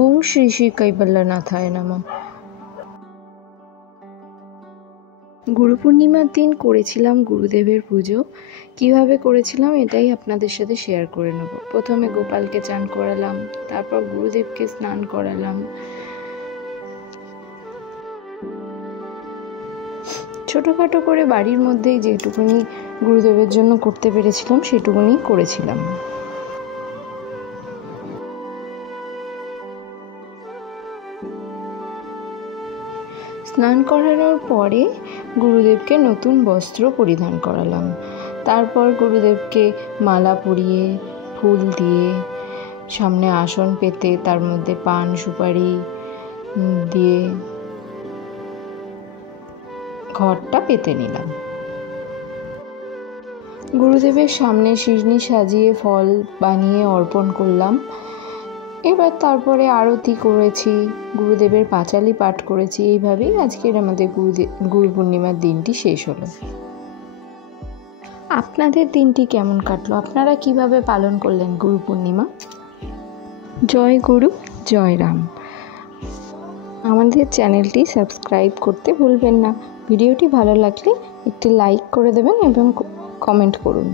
ওম শ্রী শ্রী কৈবল্যনাথায় নমঃ। গুরু পূর্ণিমার দিন করেছিলাম গুরুদেবের পুজো। কিভাবে করেছিলাম এটাই আপনাদের সাথে শেয়ার করে নেব। প্রথমে গোপালকে চান করালাম, তারপর গুরুদেবকে স্নান করালাম। ছোটোখাটো করে বাড়ির মধ্যেই যেটুকুনি গুরুদেবের জন্য করতে পেরেছিলাম সেটুকুনি করেছিলাম। স্নান করানোর পরে গুরুদেবকে নতুন বস্ত্র পরিধান করালাম। তারপর গুরুদেবকে মালা পরিয়ে ফুল দিয়ে সামনে আসন পেতে তার মধ্যে পান সুপারি দিয়ে ঘরটা পেতে নিলাম। গুরুদেবের সামনে শিরনি সাজিয়ে ফল বানিয়ে অর্পণ করলাম। এবার তারপরে আরতি করেছি, গুরুদেবের পাঁচালি পাঠ করেছি। এইভাবেই আজকের আমাদের গুরু পূর্ণিমার দিনটি শেষ হলো। আপনাদের দিনটি কেমন কাটলো? আপনারা কিভাবে পালন করলেন গুরু পূর্ণিমা? জয় গুরু, জয় রাম। আমাদের চ্যানেলটি সাবস্ক্রাইব করতে ভুলবেন না। ভিডিওটি ভালো লাগলে একটি লাইক করে দেবেন এবং কমেন্ট করুন।